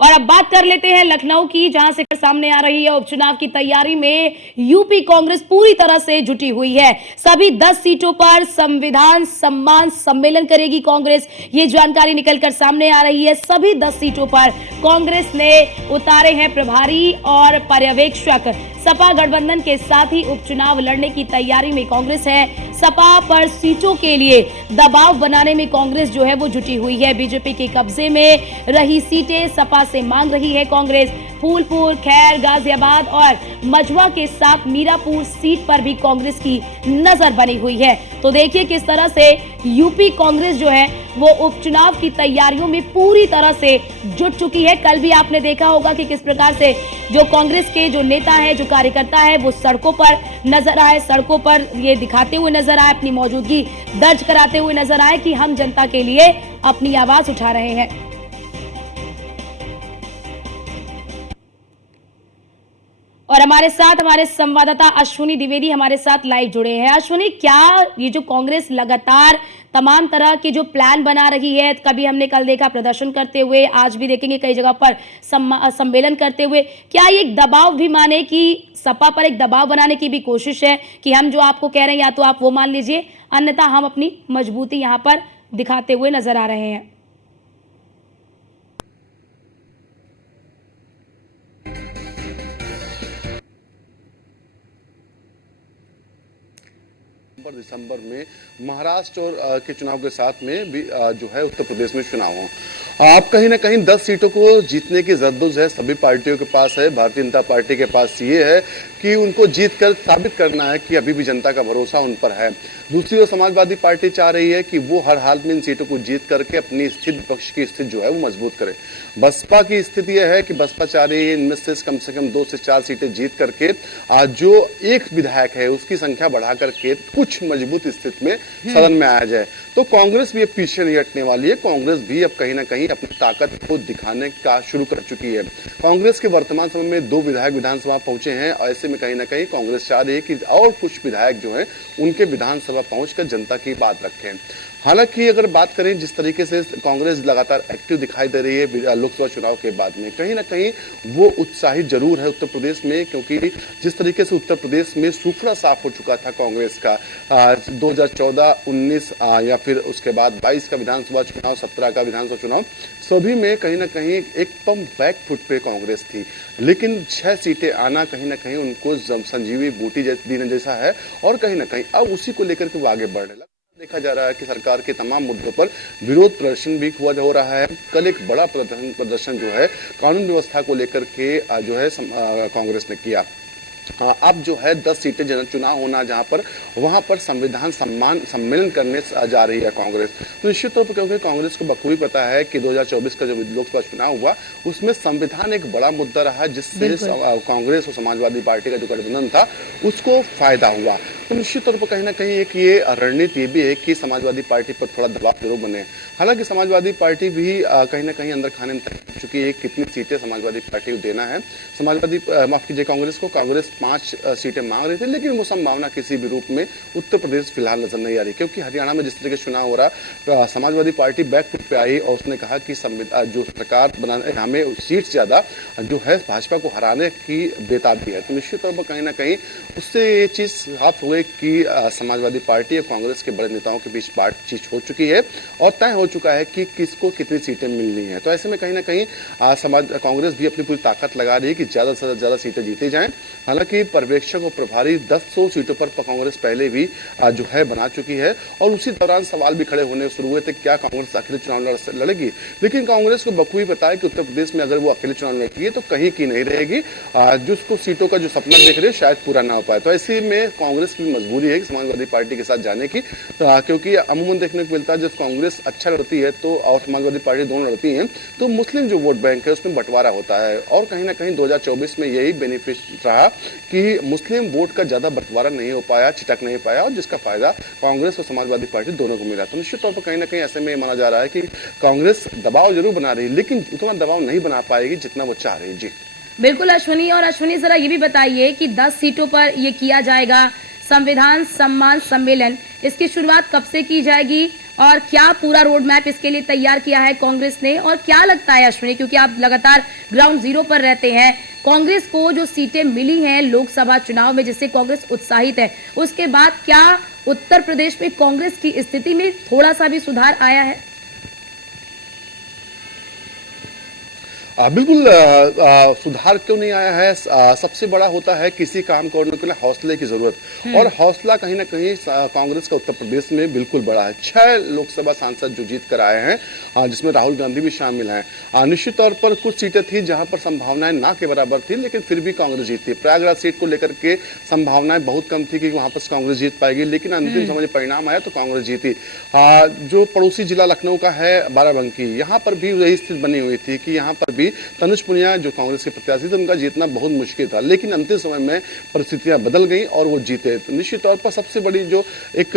और अब बात कर लेते हैं लखनऊ की, जहां से सामने आ रही है उपचुनाव की तैयारी में यूपी कांग्रेस पूरी तरह से जुटी हुई है। सभी 10 सीटों पर संविधान सम्मान सम्मेलन करेगी कांग्रेस, ये जानकारी निकलकर सामने आ रही है। सभी 10 सीटों पर कांग्रेस ने उतारे हैं प्रभारी और पर्यवेक्षक। सपा गठबंधन के साथ ही उपचुनाव लड़ने की तैयारी में कांग्रेस है। सपा पर सीटों के लिए दबाव बनाने में कांग्रेस जो है वो जुटी हुई है। बीजेपी के कब्जे में रही सीटें सपा से मांग रही है कांग्रेस। फूलपुर, खैर, गाजियाबाद और मझवा के साथ मीरापुर सीट पर भी कांग्रेस की नजर बनी हुई है। तो देखिए किस तरह से यूपी कांग्रेस जो है वो उपचुनाव की तैयारियों में पूरी तरह से जुट चुकी है। कल भी आपने देखा होगा कि किस प्रकार से जो कांग्रेस के जो नेता है, जो कार्यकर्ता है, वो सड़कों पर नजर आए, सड़कों पर ये दिखाते हुए नजर आए, अपनी मौजूदगी दर्ज कराते हुए नजर आए कि हम जनता के लिए अपनी आवाज उठा रहे हैं। और हमारे साथ हमारे संवाददाता अश्विनी द्विवेदी हमारे साथ लाइव जुड़े हैं। अश्विनी, क्या ये जो कांग्रेस लगातार तमाम तरह के जो प्लान बना रही है, कभी हमने कल देखा प्रदर्शन करते हुए, आज भी देखेंगे कई जगह पर सम्मेलन करते हुए, क्या ये एक दबाव भी माने कि सपा पर एक दबाव बनाने की भी कोशिश है कि हम जो आपको कह रहे हैं या तो आप वो मान लीजिए, अन्यथा हम अपनी मजबूती यहां पर दिखाते हुए नजर आ रहे हैं? दिसंबर में महाराष्ट्र और के चुनाव के साथ में भी जो है उत्तर प्रदेश में चुनाव हो। आप कहीं ना कहीं 10 सीटों को जीतने की जद्दोजहद सभी पार्टियों के पास है। भारतीय जनता पार्टी के पास ये है कि उनको जीत कर साबित करना है कि अभी भी जनता का भरोसा उन पर है। दूसरी ओर समाजवादी पार्टी चाह रही है कि वो हर हाल में इन सीटों को जीत करके अपनी स्थिति, विपक्ष की स्थिति जो है वो मजबूत करे। बसपा की स्थिति यह है कि बसपा चाह रही है इनमें से कम 2 से 4 सीटें जीत करके जो एक विधायक है उसकी संख्या बढ़ा करके कुछ मजबूत स्थिति में सदन में आया जाए। तो कांग्रेस भी अब पीछे नहीं हटने वाली है। कांग्रेस भी अब कहीं ना कहीं अपनी ताकत को दिखाने का शुरू कर चुकी है। कांग्रेस के वर्तमान समय में 2 विधायक विधानसभा पहुंचे हैं। ऐसे में कहीं ना कहीं कांग्रेस चाह रही है कि और कुछ विधायक जो हैं उनके विधानसभा पहुंचकर जनता की बात रखें। हालांकि अगर बात करें जिस तरीके से कांग्रेस लगातार एक्टिव दिखाई दे रही है लोकसभा चुनाव के बाद में, कहीं ना कहीं वो उत्साहित जरूर है उत्तर प्रदेश में, क्योंकि जिस तरीके से उत्तर प्रदेश में सूखड़ा साफ हो चुका था कांग्रेस का 2014, 19 या फिर उसके बाद 22 का विधानसभा चुनाव, 17 का विधानसभा चुनाव, सभी में कहीं ना कहीं एक पंप बैक फुट पे कांग्रेस थी। लेकिन 6 सीटें आना कहीं ना कहीं उनको संजीवी बूटी देने जैसा है और कहीं ना कहीं अब उसी को लेकर के वो आगे बढ़ने लगा। देखा जा रहा है कि सरकार के तमाम मुद्दों पर विरोध प्रदर्शन भी हो रहा है। कल एक बड़ा प्रदर्शन जो है कानून व्यवस्था को लेकर के जो है कांग्रेस ने किया। अब जो है 10 सीटें जनरल चुनाव होना जहां पर वहां पर संविधान सम्मान सम्मेलन करने जा रही है कांग्रेस। तो निश्चित तौर पर क्योंकि कांग्रेस को बखूबी पता है कि 2024 का जो लोकसभा चुनाव हुआ उसमें संविधान एक बड़ा मुद्दा रहा, जिससे कांग्रेस और समाजवादी पार्टी का जो गठबंधन था उसको फायदा हुआ। तो निश्चित तौर पर कहीं ना कहीं एक ये रणनीति भी है कि समाजवादी पार्टी पर थोड़ा दबाव जरूर बने। हालांकि समाजवादी पार्टी भी कहीं ना कहीं अंदर खाने में तय चुकी है कितनी सीटें समाजवादी पार्टी को देना है। माफ कीजिए कांग्रेस 5 सीटें मांग रही थी, लेकिन वो संभावना किसी भी रूप में उत्तर प्रदेश फिलहाल नजर नहीं आ रही, क्योंकि हरियाणा में जिस तरीके से चुनाव हो रहा समाजवादी पार्टी बैकफुट पे आई और उसने कहा कि जो सरकार बनाने हमें सीट ज्यादा जो है भाजपा को हराने की बेताबी है। तो निश्चित तौर पर कहीं ना कहीं उससे ये चीज साफ हो गई कि समाजवादी पार्टी और कांग्रेस के बड़े नेताओं के बीच बातचीत हो चुकी है और तय हो चुका है कि किसको कितनी सीटें मिलनी है। तो ऐसे में कहीं ना कहीं कांग्रेस भी अपनी पूरी ताकत लगा रही है कि ज्यादा से ज्यादा सीटें जीती जाएं। हालांकि पर्यवेक्षक और प्रभारी 10 सीटों पर कांग्रेस पहले भी जो है बना चुकी है और उसी दौरान सवाल भी खड़े होने शुरू हुए थे क्या कांग्रेस अकेले चुनाव लड़ेगी। लेकिन कांग्रेस को बखूबी पता है कि उत्तर प्रदेश में अगर वो अकेले चुनाव लड़ेगी तो कहीं की नहीं रहेगी, जिसको सीटों का जो सपना देख रहे शायद पूरा ना हो पाए। तो ऐसे में कांग्रेस की मजबूरी है कि समाजवादी पार्टी के साथ जाने की, क्योंकि अमूमन देखने को मिलता है जब कांग्रेस अच्छा लड़ती है तो और समाजवादी पार्टी दोनों लड़ती है तो मुस्लिम जो वोट बैंक है उसमें बंटवारा होता है और कहीं ना कहीं 2024 में यही बेनिफिट रहा कि मुस्लिम वोट का ज्यादा बंटवारा नहीं हो पाया, छिटक नहीं पाया और जिसका फायदा कांग्रेस और समाजवादी पार्टी दोनों को मिला। तो निश्चित तौर पर कहीं ना कहीं ऐसे में माना जा रहा है कि कांग्रेस दबाव जरूर बना रही है, लेकिन उतना दबाव नहीं बना पाएगी जितना वो चाह रही है। जी बिल्कुल अश्विनी। और अश्विनी जरा ये भी बताइए कि 10 सीटों पर ये किया जाएगा संविधान सम्मान सम्मेलन, इसकी शुरुआत कब से की जाएगी और क्या पूरा रोड मैप इसके लिए तैयार किया है कांग्रेस ने, और क्या लगता है अश्विनी, क्योंकि आप लगातार ग्राउंड जीरो पर रहते हैं, कांग्रेस को जो सीटें मिली हैं लोकसभा चुनाव में जिससे कांग्रेस उत्साहित है, उसके बाद क्या उत्तर प्रदेश में कांग्रेस की स्थिति में थोड़ा सा भी सुधार आया है? बिल्कुल सुधार क्यों नहीं आया है। सबसे बड़ा होता है किसी काम करने के लिए हौसले की जरूरत, और हौसला कहीं ना कहीं कांग्रेस का उत्तर प्रदेश में बिल्कुल बड़ा है। 6 लोकसभा सांसद जो जीत कर आए हैं, जिसमें राहुल गांधी भी शामिल हैं। निश्चित तौर पर कुछ सीटें थी जहां पर संभावनाएं ना के बराबर थी, लेकिन फिर भी कांग्रेस जीती। प्रयागराज सीट को लेकर के संभावनाएं बहुत कम थी कि वहां पर कांग्रेस जीत पाएगी, लेकिन अंतिम समय परिणाम आया तो कांग्रेस जीती। जो पड़ोसी जिला लखनऊ का है बाराबंकी, यहाँ पर भी यही स्थिति बनी हुई थी कि यहाँ पर भी तनुज पुनिया जो कांग्रेस के प्रत्याशी थे उनका जीतना बहुत मुश्किल था, लेकिन अंतिम समय में परिस्थितियां बदल गई और वो जीते। तो निश्चित तौर पर सबसे बड़ी जो एक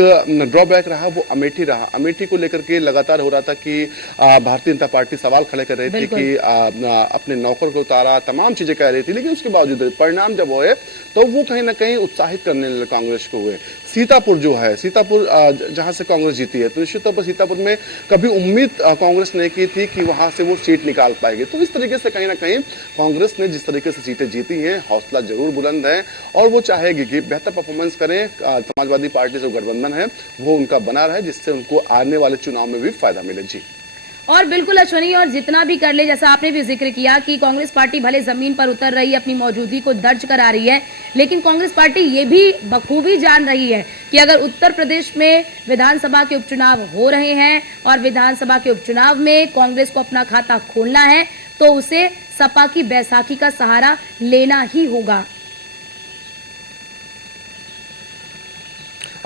ड्रॉबैक रहा वो अमेठी रहा। अमेठी को लेकर के लगातार हो रहा था कि भारतीय जनता पार्टी सवाल खड़े कर रही थी कि अपने नौकर को उतारा, तमाम चीजें कह रही थी, लेकिन उसके बावजूद परिणाम जब हुए तो वो कहीं ना कहीं उत्साहित करने कांग्रेस को हुए। सीतापुर जो है, सीतापुर जहां से कांग्रेस जीती है, तो निश्चित तौर पर सीतापुर में कभी उम्मीद कांग्रेस ने की थी कि वहां से वो सीट निकाल पाएगी। तो इस तरीके से कहीं ना कहीं कांग्रेस ने जिस तरीके से सीटें जीती हैं, हौसला जरूर बुलंद है और वो चाहेगी कि बेहतर परफॉर्मेंस करें। समाजवादी पार्टी से गठबंधन है वो उनका बना रहे, जिससे उनको आने वाले चुनाव में भी फायदा मिले। जी और बिल्कुल अश्विनी, और जितना भी कर ले, जैसा आपने भी जिक्र किया कि कांग्रेस पार्टी भले जमीन पर उतर रही है, अपनी मौजूदगी को दर्ज करा रही है, लेकिन कांग्रेस पार्टी ये भी बखूबी जान रही है कि अगर उत्तर प्रदेश में विधानसभा के उपचुनाव हो रहे हैं और विधानसभा के उपचुनाव में कांग्रेस को अपना खाता खोलना है तो उसे सपा की बैसाखी का सहारा लेना ही होगा।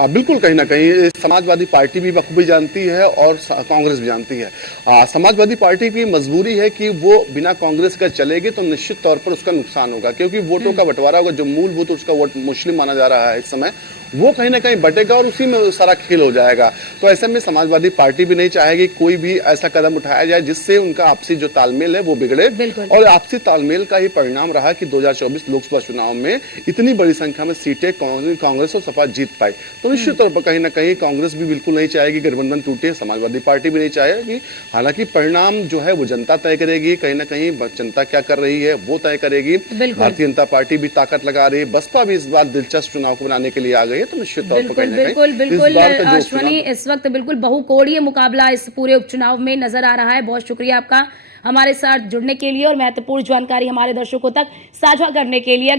बिल्कुल, कहीं ना कहीं समाजवादी पार्टी भी बखूबी जानती है और कांग्रेस भी जानती है। समाजवादी पार्टी की मजबूरी है कि वो बिना कांग्रेस का चलेगी तो निश्चित तौर पर उसका नुकसान होगा, क्योंकि वोटों का बंटवारा होगा। जो मूलभूत उसका वोट मुस्लिम माना जा रहा है इस समय, वो कहीं ना कहीं बटेगा और उसी में सारा खेल हो जाएगा। तो ऐसे में समाजवादी पार्टी भी नहीं चाहेगी कोई भी ऐसा कदम उठाया जाए जिससे उनका आपसी जो तालमेल है वो बिगड़े, और आपसी तालमेल का ही परिणाम रहा कि 2024 लोकसभा चुनाव में इतनी बड़ी संख्या में सीटें कांग्रेस और सपा जीत पाई। तो निश्चित तौर पर कहीं ना कहीं कांग्रेस भी बिल्कुल नहीं चाहेगी गठबंधन टूटे, समाजवादी पार्टी भी नहीं चाहेगी। हालांकि परिणाम जो है वो जनता तय करेगी, कहीं ना कहीं जनता क्या कर रही है वो तय करेगी। भारतीय जनता पार्टी भी ताकत लगा रही है, बसपा भी इस बार दिलचस्प चुनाव को बनाने के लिए आ गई है। तो निश्चित तौर पर बिल्कुल अश्विनी, इस वक्त बिल्कुल बहुकोणीय मुकाबला इस पूरे उपचुनाव में नजर आ रहा है। बहुत शुक्रिया आपका हमारे साथ जुड़ने के लिए और महत्वपूर्ण जानकारी हमारे दर्शकों तक साझा करने के लिए।